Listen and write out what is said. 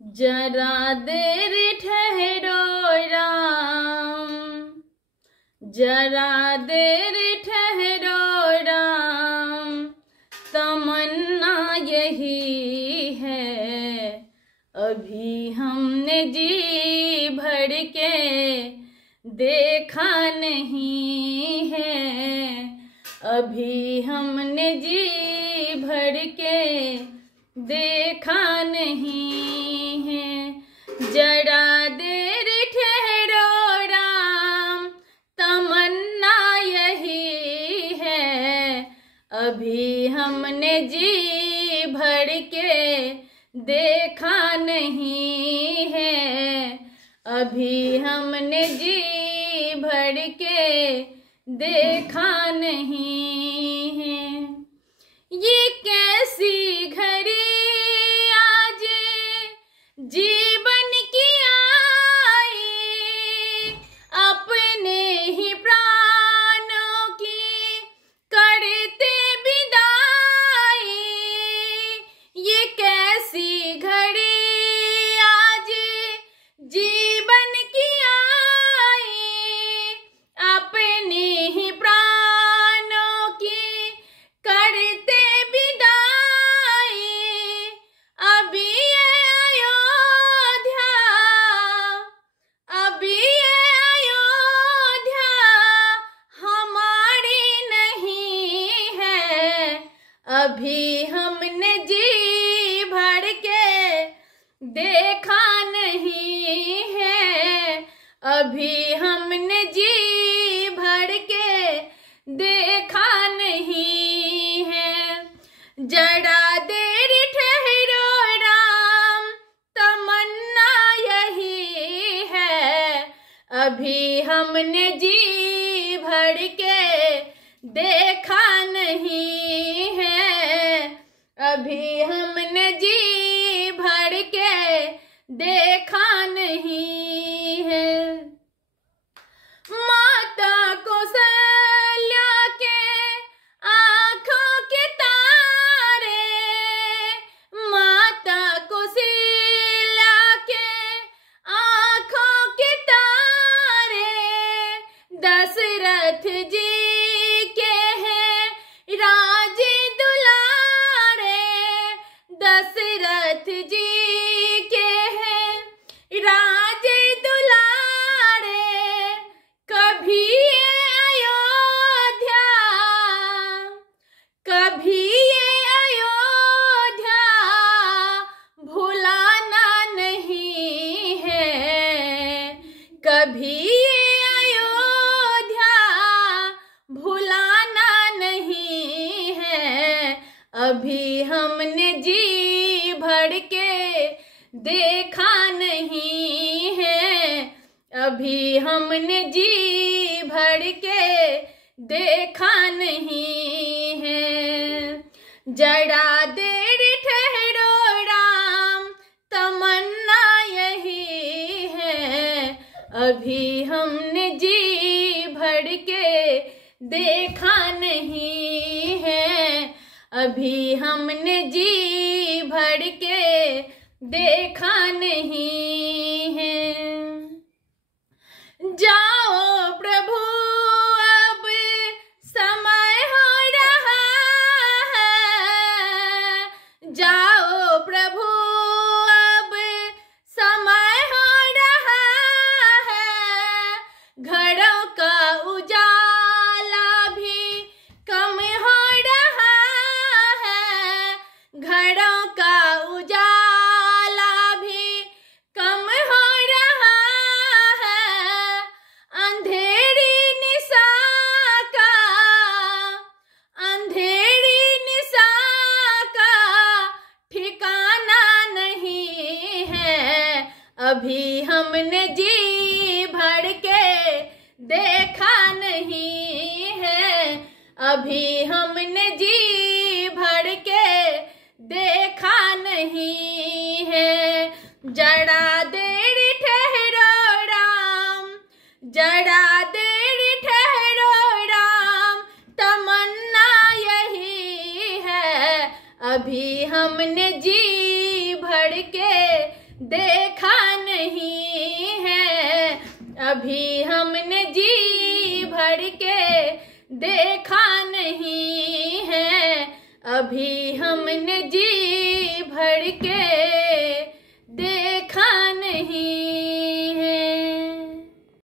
जरा देर ठहरो राम, जरा देर ठहरो राम, तमन्ना यही है। अभी हमने जी भर के देखा नहीं है, अभी हमने जी भर के देखा नहीं है। जरा देर ठहरो राम, तमन्ना यही है। अभी हमने जी भर के देखा नहीं है, अभी हमने जी भर के देखा नहीं है। ये कैसी घड़ी आज जीवन की आई, अपने ही प्राणों की करते विदाई। ये कैसी घड़ी आज जीवन की आई, अपने ही प्राणों की करते विदाई। अभी ये अयोध्या, अभी ये अयोध्या हमारी नहीं है। अभी हमने जी भर के देखा नहीं है, अभी हमने जी भर के देखा नहीं है। जरा देर ठहरो राम, तमन्ना यही है। अभी हमने जी भर के देखा नहीं है, अभी हमने जी भर के देखा नहीं है। माता कौशल्या के आँखों के तारे, माता कौशल्या के आँखों के तारे, दशरथ जी के हैं राज दुलारे। दशरथ जी के हैं राज दुलारे। कभी ये अयोध्या, कभी ये अयोध्या भुलाना नहीं है, कभी ये अयोध्या भुलाना नहीं है। अभी हमने जी भर के देखा नहीं है, अभी हमने जी भर के देखा नहीं है। जरा देर ठहरो राम, तमन्ना यही है। अभी हमने जी भर के देखा नहीं है, अभी हमने जी भर के देखा नहीं है। जाओ प्रभु अब समय हो रहा है, जाओ प्रभु अब समय हो रहा है। घरों का उजाला भी कम हो रहा है, घरों का उजाला भी कम हो रहा है। अंधेरी निशा का, अंधेरी निशा का ठिकाना नहीं है। अभी हमने जी भर के देखा नहीं है, अभी हमने जी भर के देखा नहीं है। जरा देर ठहरो राम, जरा देर ठहरो राम, तमन्ना यही है। अभी हमने जी भर के देखा नहीं है, अभी हमने जी भर के देखा नहीं है, अभी हमने जी भर के